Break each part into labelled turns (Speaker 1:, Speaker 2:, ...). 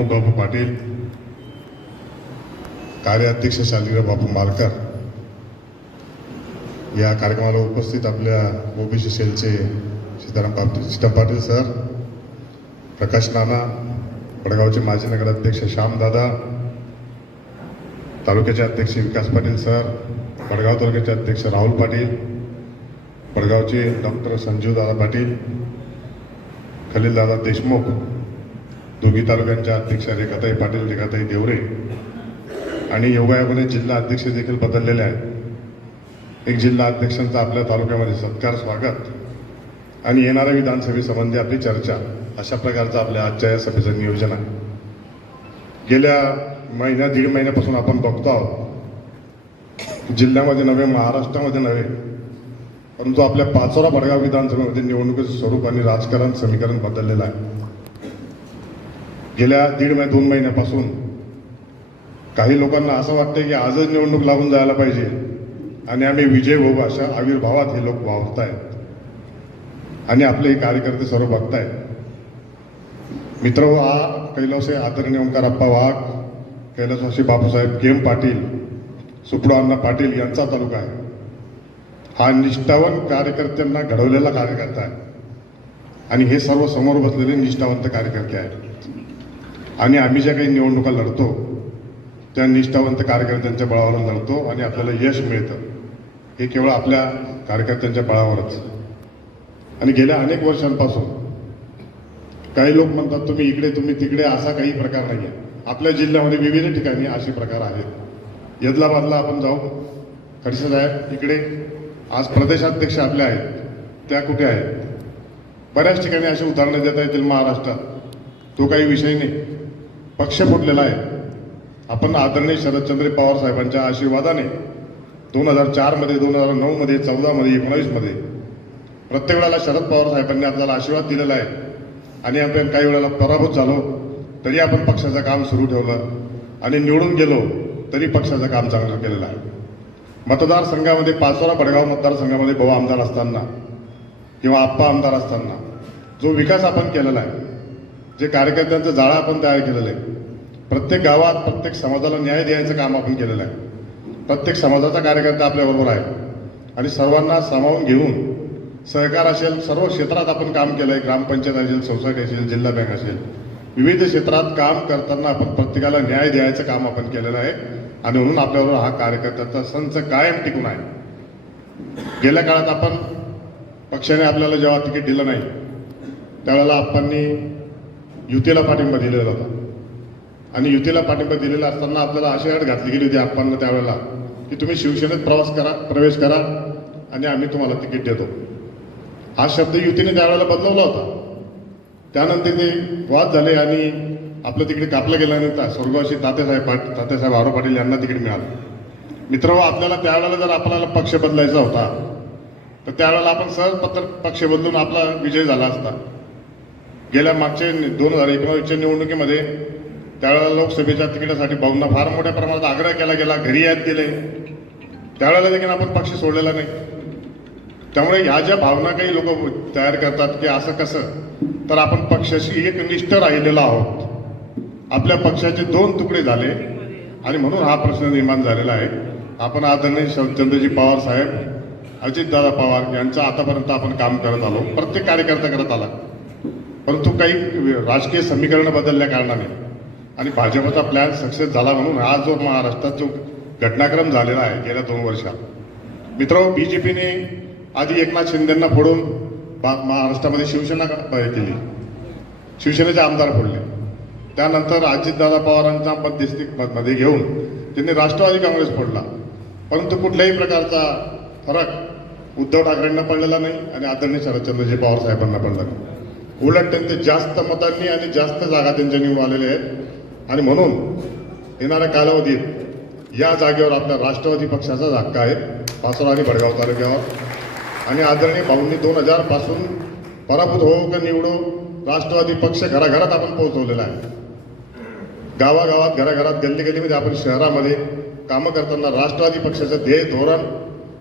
Speaker 1: प्रमोद बाबू पाटील कार्याध्यक्ष शालिरा बापू मालकर या कार्यक्रमाला उपस्थित आपल्या ओबीसी सेलचे सीताराम पाटील सीताराम पाटील सर प्रकाश नाना वडगावचे माजी नगराध्यक्ष श्यामदादा तालुक्याचे अध्यक्ष विकास पाटील सर वडगाव तालुक्याचे अध्यक्ष राहुल पाटील वडगावचे डॉक्टर संजीवदादा पाटील खलीलदादा देशमुख दोघी तालुक्यांच्या अध्यक्ष रेखाताई पाटील रेखाताई देवरे आणि योगायोगाने जिल्हा अध्यक्ष देखील बदललेले आहेत. एक जिल्हा अध्यक्षांचा आपल्या तालुक्यामध्ये सत्कार स्वागत आणि येणाऱ्या विधानसभेसंबंधी आपली चर्चा अशा प्रकारचं आपल्या आजच्या या सभेचं नियोजन आहे. गेल्या महिन्या दीड महिन्यापासून आपण बघतो आहोत. जिल्ह्यामध्ये नव्हे महाराष्ट्रामध्ये नव्हे परंतु आपल्या पाचोरा बडगाव विधानसभेमध्ये निवडणुकीचं स्वरूप आणि राजकारण समीकरण बदललेलं आहे. गेल्या दीड महिने दोन महिन्यापासून काही लोकांना असं वाटतं की आजच निवडणूक लागून जायला पाहिजे. आणि आम्ही विजय होऊ अशा आविर्भावात हे लोक वावरतायत. आणि आपले हे कार्यकर्ते सर्व बघतायत. मित्र हा कैलासे आदरणीय ओंकारप्पा वाघ कैलासवासी बापूसाहेब केम पाटील सुपडो अण्णा पाटील यांचा तालुका आहे. हा निष्ठावंत कार्यकर्त्यांना घडवलेला कार्यकर्ता आहे. आणि हे सर्व समोर बसलेले निष्ठावंत कार्यकर्ते आहेत. आणि आम्ही ज्या काही निवडणुका लढतो त्या निष्ठावंत कार्यकर्त्यांच्या बळावर लढतो आणि आपल्याला यश मिळतं. हे केवळ आपल्या कार्यकर्त्यांच्या बळावरच. आणि गेल्या अनेक वर्षांपासून काही लोक म्हणतात तुम्ही इकडे तुम्ही तिकडे असा काही प्रकार नाही आहे आपल्या जिल्ह्यामध्ये विविध ठिकाणी असे प्रकार आहेत. यदलाबादला आपण जाऊ. खडसे साहेब इकडे. आज प्रदेशाध्यक्ष आपल्या आहेत. त्या कुठे आहेत? बऱ्याच ठिकाणी अशी उदाहरणं देता येतील महाराष्ट्रात. तो काही विषय नाही. पक्ष फुटलेला आहे. आपण आदरणीय शरदचंद्र पवार साहेबांच्या आशीर्वादाने दोन हजार चारमध्ये दोन हजार नऊमध्ये चौदामध्ये एकोणावीसमध्ये प्रत्येक वेळेला शरद पवार साहेबांनी आपल्याला आशीर्वाद दिलेला आहे. आणि आपण काही वेळेला पराभूत झालो तरी आपण पक्षाचं काम सुरू ठेवलं आणि निवडून गेलो तरी पक्षाचं काम चांगलं केलेलं आहे. मतदारसंघामध्ये पाचोरा बडगाव मतदारसंघामध्ये भाऊ आमदार असताना किंवा आप्पा आमदार असताना जो विकास आपण केलेला आहे जे कार्यकर्त्यांचं जाळं आपण तयार केलेलं आहे. प्रत्येक गावात प्रत्येक समाजाला न्याय द्यायचं काम आपण केलेलं आहे. प्रत्येक समाजाचा कार्यकर्ता आपल्याबरोबर आहे. आणि सर्वांना सामावून घेऊन सहकार असेल सर्व क्षेत्रात आपण काम केलं आहे ग्रामपंचायत असेल सोसायटी असेल जिल्हा बँक असेल. विविध क्षेत्रात काम करताना आपण प्रत्येकाला न्याय द्यायचं काम आपण केलेलं आहे. आणि म्हणून आपल्याबरोबर हा कार्यकर्त्याचा संच कायम टिकून आहे. गेल्या काळात आपण पक्षाने आपल्याला जेव्हा तिकीट दिलं नाही त्यावेळेला आपणनी युतीला पाठिंबा दिलेला होता. आणि युतीला पाठिंबा दिलेला असताना आपल्याला अशी अट घातली गेली होती आपण त्यावेळेला की तुम्ही शिवसेनेत प्रवास करा प्रवेश करा आणि आम्ही तुम्हाला तिकीट देतो. हा शब्द युतीने त्यावेळेला बदलवला होता. त्यानंतर ते वाद झाले आणि आपलं तिकीट कापलं गेल्यानंतर स्वर्गवासी तात्यासाहेब पाट तात्यासाहेब आरो पाटील यांना तिकीट मिळालं. मित्र आपल्याला त्यावेळेला जर आपल्याला पक्ष बदलायचा होता तर त्यावेळेला आपण सहज पत्र पक्ष बदलून आपला विजय झाला असता. गेल्या मागचे दोन हजार एकोणावीसच्या निवडणुकीमध्ये त्यावेळेला लोकसभेच्या तिकिटासाठी भाऊंना फार मोठ्या प्रमाणात आग्रह केला गेला घरी यात दिले. त्यावेळेला देखील आपण पक्ष सोडलेला नाही. त्यामुळे ह्या ज्या भावना काही लोक तयार करतात की असं कसं तर आपण पक्षाशी एक निष्ठ राहिलेलो आहोत. आपल्या पक्षाचे दोन तुकडे झाले आणि म्हणून हा प्रश्न निर्माण झालेला आहे. आपण आदरणीय शरदचंद्रजी पवार साहेब अजितदादा पवार यांचं आतापर्यंत आपण काम करत आलो. प्रत्येक कार्यकर्ता करत आला. परंतु काही राजकीय समीकरणं बदलल्या कारणाने आणि भाजपचा प्लॅन सक्सेस झाला म्हणून हा जो महाराष्ट्रात जो घटनाक्रम झालेला आहे गेल्या दोन वर्षात. मित्र बी जे पीने आधी एकनाथ शिंदेंना फोडून महाराष्ट्रामध्ये शिवसेना केली. शिवसेनेचे आमदार फोडले. त्यानंतर अजितदादा पवारांचा मध्यस्थी मध्ये घेऊन त्यांनी राष्ट्रवादी काँग्रेस फोडला. परंतु कुठल्याही प्रकारचा फरक उद्धव ठाकरेंना पडलेला नाही आणि आदरणीय शरदचंद्रजी पवार साहेबांना पडला नाही. उलट त्यांचे जास्त मतांनी आणि जास्त जागा त्यांच्या निवडून आलेल्या आहेत. आणि म्हणून येणाऱ्या कालावधीत या जागेवर आपल्या राष्ट्रवादी पक्षाचाच हक्क आहे. पाचोरा आणि भडगाव तालुक्यावर. आणि आदरणीय भाऊंनी दोन हजारपासून पराभूत होऊ का निवडो राष्ट्रवादी पक्ष घराघरात आपण पोहोचवलेला आहे. गावागावात घराघरात गल्ली गल्लीमध्ये आपण शहरामध्ये कामं करताना राष्ट्रवादी पक्षाचं ध्येय धोरण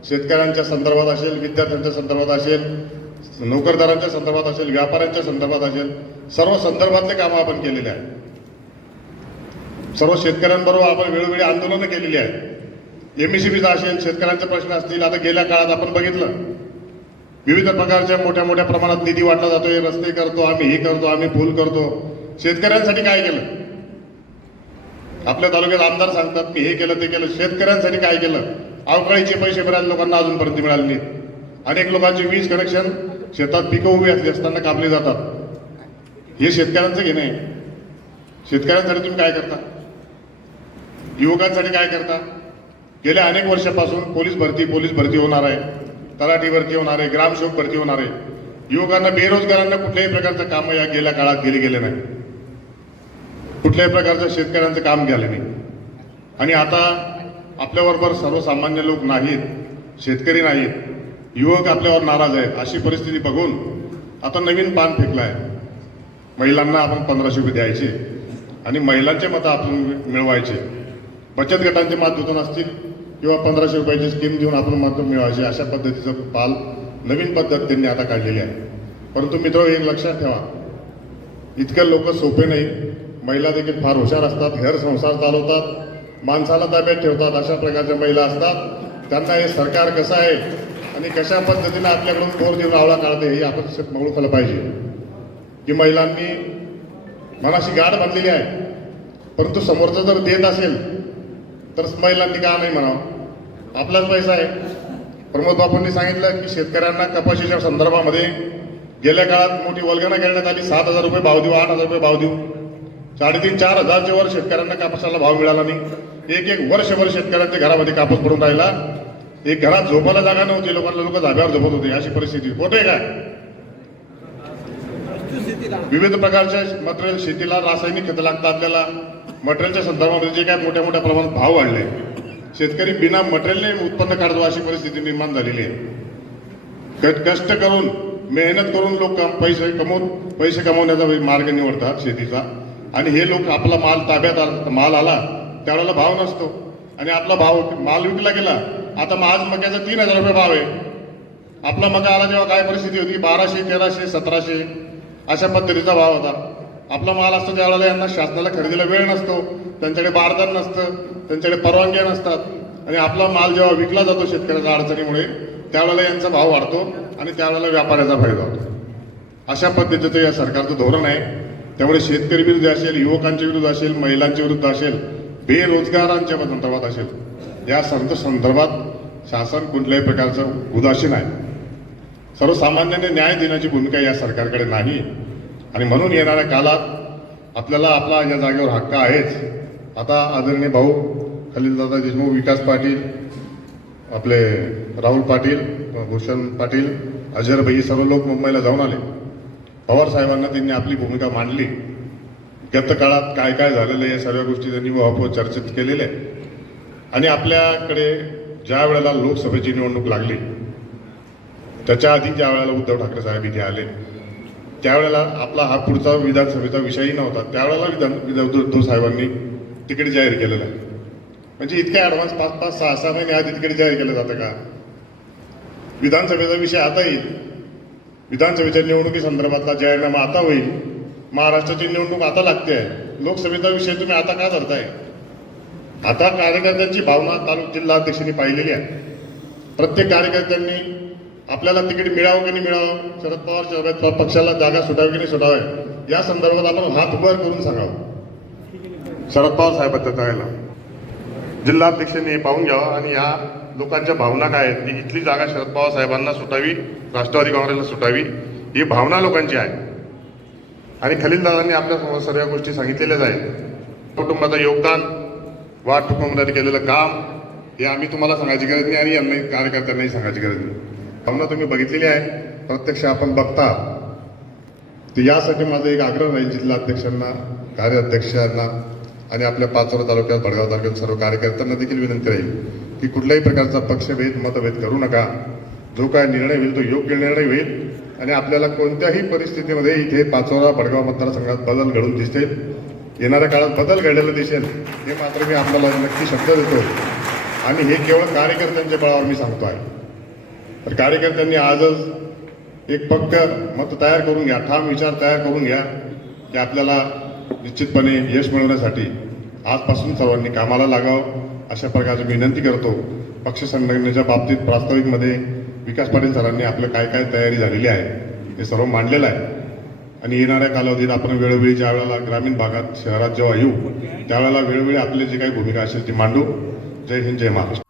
Speaker 1: शेतकऱ्यांच्या संदर्भात असेल विद्यार्थ्यांच्या संदर्भात असेल नोकरदारांच्या संदर्भात असेल व्यापाऱ्यांच्या संदर्भात असेल सर्व संदर्भातले कामं आपण केलेले आहे सर्व शेतकऱ्यांबरोबर आपण वेळोवेळी आंदोलनं केलेली आहेत. एमएससीबीचा असेल शेतकऱ्यांचे प्रश्न असतील आता गेल्या काळात आपण बघितलं. विविध प्रकारच्या मोठ्या मोठ्या प्रमाणात निधी वाटला जातोय रस्ते करतो आम्ही हे करतो आम्ही पूल करतो. शेतकऱ्यांसाठी काय केलं? आपल्या तालुक्यात आमदार सांगतात मी हे केलं ते केलं. शेतकऱ्यांसाठी काय केलं? अवकाळीचे पैसे बऱ्याच लोकांना अजूनपर्यंत मिळाले नाहीत. अनेक लोकांचे वीज कनेक्शन शेतात पिकं उभी असली असताना कापले जातात. हे शेतकऱ्यांचं घेणं आहे. शेतकऱ्यांसाठी तुम्ही काय करता? युवकांसाठी काय करता? गेल्या अनेक वर्षापासून पोलीस भरती पोलीस भरती होणार आहे. तलाठी भरती होणार आहे ग्रामसेवक भरती होणार आहे. युवकांना बेरोजगारांना कुठल्याही प्रकारचं काम या गेल्या काळात केले गेले नाही. कुठल्याही प्रकारचं शेतकऱ्यांचं काम गेलं नाही. आणि आता आपल्याबरोबर सर्वसामान्य लोक नाहीत शेतकरी नाहीत. युवक आपल्यावर नाराज आहेत अशी परिस्थिती बघून आता नवीन पान फेकलं आहे महिलांना आपण पंधराशे रुपये द्यायचे आणि महिलांचे मतं आपण मिळवायचे. बचत गटांचे माध्यमातून असतील किंवा पंधराशे रुपयाची स्कीम देऊन आपण मतं मिळवायचे अशा पद्धतीचं पाल नवीन पद्धत त्यांनी आता काढलेली आहे. परंतु मित्र एक लक्षात ठेवा. इतक्या लोक सोपे नाही. महिला देखील फार हुशार असतात घर संसार चालवतात माणसाला ताब्यात ठेवतात अशा प्रकारच्या महिला असतात. त्यांना हे सरकार कसं आहे? आणि कशा पद्धतीने आपल्याकडून पोर देऊन आवळा काढते हे आपण ओळखलं पाहिजे. की महिलांनी मनाशी गाठ बांधलेली आहे परंतु समोरचं जर देत असेल तर महिलांनी का नाही म्हणावं? आपलाच पैसा आहे. प्रमोद बापूंनी सांगितलं की शेतकऱ्यांना कपाशीच्या संदर्भामध्ये गेल्या काळात मोठी वल्गना करण्यात आली. सात हजार रुपये भाव देऊ आठ हजार रुपये भाव देऊ. साडेतीन चार हजारच्या वर शेतकऱ्यांना कापसाला भाव मिळाला नाही. एक एक वर्षभर शेतकऱ्यांच्या घरामध्ये कापूस पडून राहिला. एक घरात झोपायला जागा नव्हती लोकांना लोक धाब्यावर झोपत होते. अशी परिस्थिती. होते काय विविध प्रकारच्या मटेरियल शेतीला रासायनिक खतं लागतात आपल्याला. मटेरियलच्या संदर्भामध्ये जे काय मोठ्या मोठ्या प्रमाणात भाव वाढले. शेतकरी बिना मटेरियलने उत्पन्न काढतो अशी परिस्थिती निर्माण झालेली आहे. कष्ट करून मेहनत करून लोक पैसे कमवून पैसे कमवण्याचा मार्ग निवडतात शेतीचा. आणि हे लोक आपला माल ताब्यात आला माल आला त्यावेळेला भाव नसतो. आणि आपला भाव माल विकला गेला आता मग आज मक्याचा तीन हजार रुपये भाव आहे. आपला मका आला तेव्हा काय परिस्थिती होती? बाराशे तेराशे सतराशे अशा पद्धतीचा भाव होता. आपला माल असतो त्यावेळेला यांना शासनाला खरेदीला वेळ नसतो. त्यांच्याकडे बारदान नसतं. त्यांच्याकडे परवानग्या नसतात. आणि आपला माल जेव्हा विकला जातो शेतकऱ्याच्या अडचणीमुळे त्यावेळेला यांचा भाव वाढतो आणि त्यावेळेला व्यापाऱ्याचा फायदा होतो अशा पद्धतीचं या सरकारचं धोरण आहे. त्यामुळे शेतकरी विरुद्ध असेल युवकांच्या विरुद्ध असेल महिलांच्या विरुद्ध असेल बेरोजगारांच्या संदर्भात असेल या सर्व संदर्भात शासन कुठल्याही प्रकारचं उदासीन आहे सर्वसामान्यांनी न्याय देण्याची भूमिका या सरकारकडे नाही. आणि म्हणून येणाऱ्या काळात आपल्याला आपला या जागेवर हक्क आहेच. आता आदरणीय भाऊ खलीलदादा देशमुख विकास पाटील आपले राहुल पाटील भूषण पाटील अजर भाई सर्व लोक मुंबईला जाऊन आले. पवार साहेबांना त्यांनी आपली भूमिका मांडली. गत काळात काय काय झालेलं आहे या सर्व गोष्टी त्यांनी उहापोह चर्चित केलेल्या आहे आणि आपल्याकडे ज्या वेळेला लोकसभेची निवडणूक लागली त्याच्या आधी ज्या वेळेला उद्धव ठाकरे साहेब इथे आले त्यावेळेला आपला हा पुढचा विधानसभेचा विषयही नव्हता. त्यावेळेला विधान उद्धव साहेबांनी तिकीट जाहीर केलेलं आहे. म्हणजे इतक्या ॲडव्हान्स पाच पाच सहा सहा महिने आधी तिकीट जाहीर केलं जातं का? विधानसभेचा विषय आता येईल. विधानसभेच्या निवडणुकी संदर्भातला जाहीरनामा आता होईल. महाराष्ट्राची निवडणूक आता लागते आहे. लोकसभेचा विषय तुम्ही आता का धरताय? आता कार्यकर्त्यांची भावना तालुक जिल्हाध्यक्षांनी पाहिलेली आहे. प्रत्येक कार्यकर्त्यांनी आपल्याला तिकीट मिळावं की नाही मिळावं शरद पवार पक्षाला जागा सुटावी की नाही सुटावे या संदर्भात आपण हात उभार करून सांगावं. शरद पवार साहेबांच्या त्यावेळेला जिल्हाध्यक्षांनी हे पाहून घ्यावं आणि या लोकांच्या भावना काय आहेत? की इथली जागा शरद पवार साहेबांना सुटावी राष्ट्रवादी काँग्रेसला सुटावी ही भावना लोकांची आहे. आणि खलीलदादांनी आपल्या सर्व गोष्टी सांगितलेल्याच आहेत. कुटुंबाचं योगदान वाट कुटुंबामध्ये केलेलं काम हे आम्ही तुम्हाला सांगायची गरज नाही आणि यांना कार्यकर्त्यांनाही सांगायची गरज नाही. भावना तुम्ही बघितलेली आहे. प्रत्यक्ष आपण बघता. तर यासाठी माझा एक आग्रह राहील जिल्हाध्यक्षांना कार्याध्यक्षांना आणि आपल्या पाचोरा तालुक्यात भडगाव तालुक्यात सर्व कार्यकर्त्यांना देखील विनंती राहील की कुठल्याही प्रकारचा पक्षभेद मतभेद करू नका. जो काय निर्णय होईल तो योग्य निर्णय होईल आणि आपल्याला कोणत्याही परिस्थितीमध्ये इथे पाचोरा भडगाव मतदारसंघात बदल घडून दिसतील येणाऱ्या काळात बदल घडायला दिसेल हे मात्र मी आपल्याला नक्की शब्द देतो. आणि हे केवळ कार्यकर्त्यांच्या बळावर मी सांगतो आहे. तर कार्यकर्त्यांनी आजच एक पक्क मत तयार करून घ्या ठाम विचार तयार करून घ्या की आपल्याला निश्चितपणे यश मिळवण्यासाठी आजपासून सर्वांनी कामाला लागावं. अशा प्रकारची विनंती करतो. पक्ष संघटनेच्या बाबतीत प्रास्ताविकमध्ये विकास पाटील सरांनी आपलं काय काय तयारी झालेली आहे हे सर्व मांडलेलं आहे. आणि येणाऱ्या कालावधीत आपण वेळोवेळी ज्या वेळेला ग्रामीण भागात शहरात जेव्हा येऊ त्यावेळेला वेळोवेळी आपली जी काही भूमिका असेल ती मांडू. जय हिंद जय महाराष्ट्र.